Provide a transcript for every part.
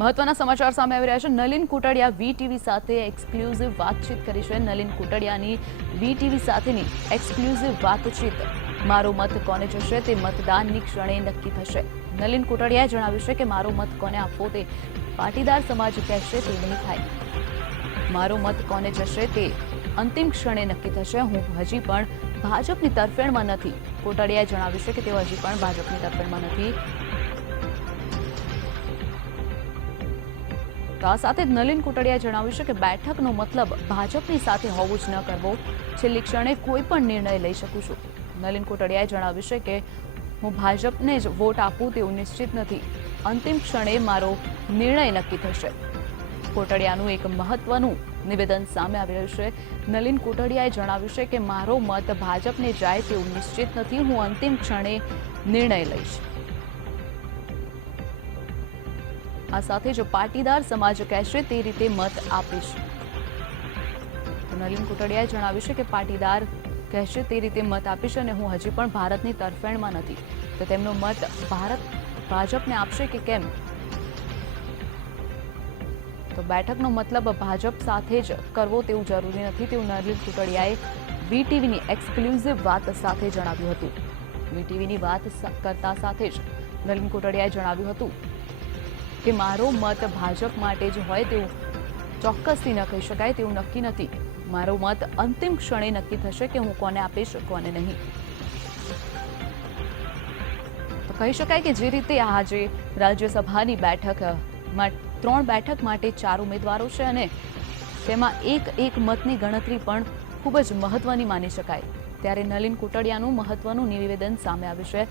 મહત્વના સમાચાર સામે આવી રહ્યા છે। નલિન કુટડિયા વીટીવી સાથે એક્સક્લુઝિવ વાતચીત કરી છે। નલિન કુટડિયાની વીટીવી સાથેની એક્સક્લુઝિવ વાતચીત મારો મત કોને જશે તે મતદાનની ક્ષણે નક્કી થશે। નલિન કુટડિયાએ જણાવ્યું છે કે મારો મત કોને આપવો તે પાટીદાર સમાજ કહેશે તે નહીં થાય। મારો મત કોને જશે તે અંતિમ ક્ષણે નક્કી થશે। હું હજી પણ ભાજપની તરફેણમાં નથી। કુટડિયાએ જણાવ્યું છે કે તેઓ હજી પણ ભાજપની તરફેણમાં નથી। તો આ સાથે નલિન કુટડિયાએ જણાવ્યું છે કે બેઠકનો મતલબ ભાજપની સાથે હોવું જ ન કરવો। છેલ્લી ક્ષણે કોઈ પણ નિર્ણય લઈ શકું છું। નલિન કુટડિયાએ જણાવ્યું છે કે હું ભાજપને જ વોટ આપું તેવું નિશ્ચિત નથી। અંતિમ ક્ષણે મારો નિર્ણય નક્કી થશે। કુટડિયાનું એક મહત્વનું નિવેદન સામે આવી રહ્યું છે। નલિન કુટડિયાએ જણાવ્યું છે કે મારો મત ભાજપને જાય તેવું નિશ્ચિત નથી। હું અંતિમ ક્ષણે નિર્ણય લઈશ। આ સાથે જ પાટીદાર સમાજ કહેશે તે રીતે મત આપીશ। નલિન કુટડિયાએ જણાવ્યું છે કે પાટીદાર કહેશે તે રીતે મત આપીશ અને હું હજી પણ ભારતની તરફેણમાં નથી। તો તેમનો મત ભાજપને આપશે કે કેમ? તો બેઠકનો મતલબ ભાજપ સાથે જ કરવો તેવું જરૂરી નથી તેવું નલિન કુટડિયાએ વીટીવીની એક્સક્લુઝિવ વાત સાથે જણાવ્યું હતું। વીટીવીની વાત કરતા સાથે જ નલિન કુટડિયાએ જણાવ્યું હતું કે મારો મત ભાજપ માટે જ હોય તેવું ચોક્કસથી ન કહી શકાય તેવું નક્કી નથી। મારો મત અંતિમ ક્ષણે નક્કી થશે કે હું કોને આપીશ કોને નહીં। તો કહી શકાય કે જે રીતે આજે રાજ્યસભાની બેઠકમાં 3 બેઠક માટે 4 ઉમેદવારો છે અને તેમાં એક મતની ગણતરી પણ ખૂબ જ મહત્વની માની શકાય। ત્યારે નલિન કુટડિયાનું મહત્વનું નિવેદન સામે આવ્યું છે।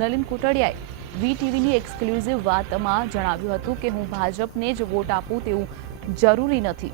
નલિન કુટડિયાએ વીટીવીની એક્સક્લુઝિવ વાતમાં જણાવ્યું હતું કે હું ભાજપને જ વોટ આપું તેવું જરૂરી નથી।